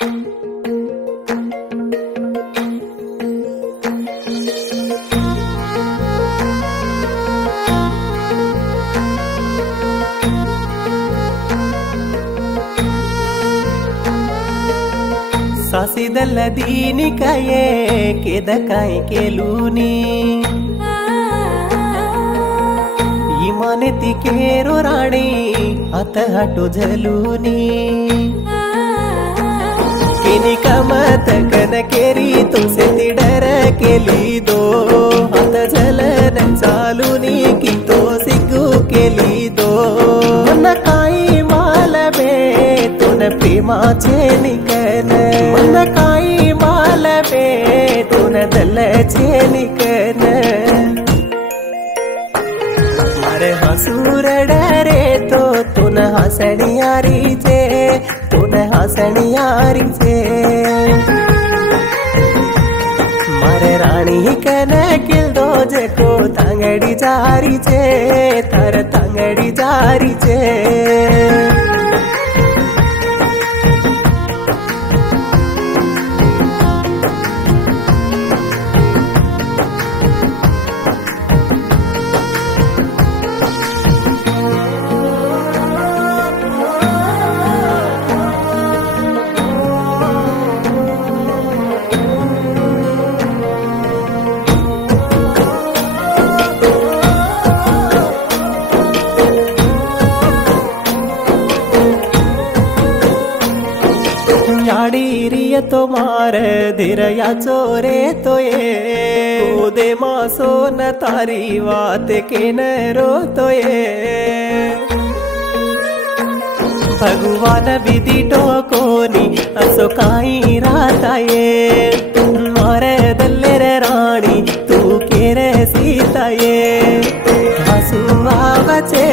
ಸಾಸಿದಲ್ಲ ದೀನಿಕಾಯೇ ಕೆದಕಾಯಿ ಕೇಲೂನಿ ಇಮಾನೆತಿ ಕೇರೋ ರಾಣಿ ಅತ ಹಟು झलूनी किनी कमत कन केरी तुमसे तिडर केली दो हात झलन चालूनी की तो सिग्गू केली दो मन काही मालबे तुन प्रेमाचे निकन मन काही मालबे तुन दलचे निकन मारे हसूरड रे तो तुन हसणियारीचे तुन हसणियारीचे मारे राणी कन किल्दो जको तांगडी जारीचे तर तांगडी जारीचे याडीरिय तो मार धीरया चोरे तो ये उदे मासो न तारी वात के न रो तो ये भगवान विधि टोकोनी असो काई राता ये मारे दल्ले रे राणी तू केरे सीता ये हसुआ बचे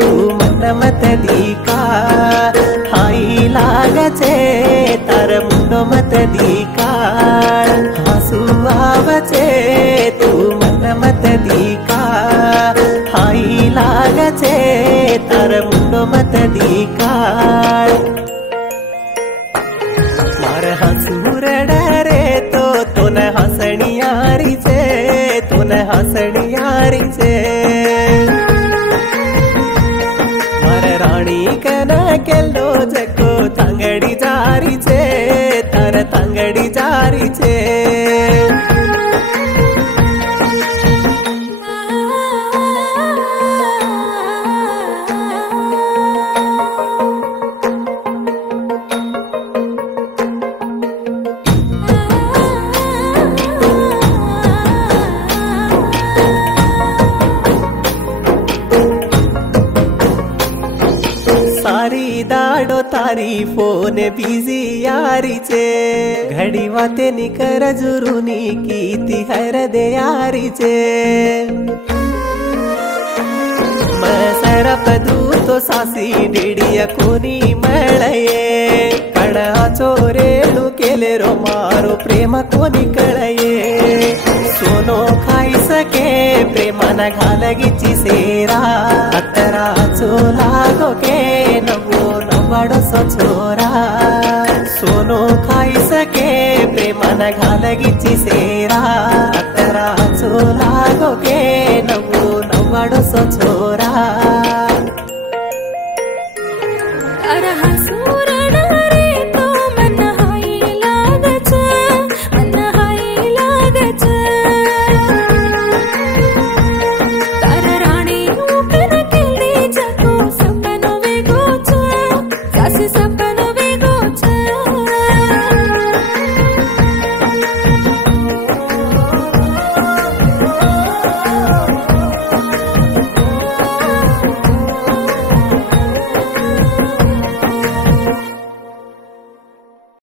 तू मन मत दीका हाई लागचे तर मुंडो मत दीकाळ हसुआ बचे तू मन मत दीकाळ हाई लागचे तर मुंडो मत दीकाळ मार हसूरड रे तो तुन हसणियारीचे तुन हसणियारीचे मार राणी कन केल्लो जको तांगडी जारीचे तर तांगडी जारीचे सारी दाडो तारी फोन बिजी यारीचे घडी वाते निकर जुरुनी कीती हर दे यारीचे सरप दू तो सासी डिडिया कोणी मळये कणा चोरेलू केले रो मारो प्रेम कोणी कळये सोनो खाई सके प्रेमान घालगीची सेरा अतरा चोला गोके नवो नवाडो सो छोरा सोनो खाई सके प्रेमान घालगीची सेरा अतरा चोला गोके नवो नवाडो सो छोरा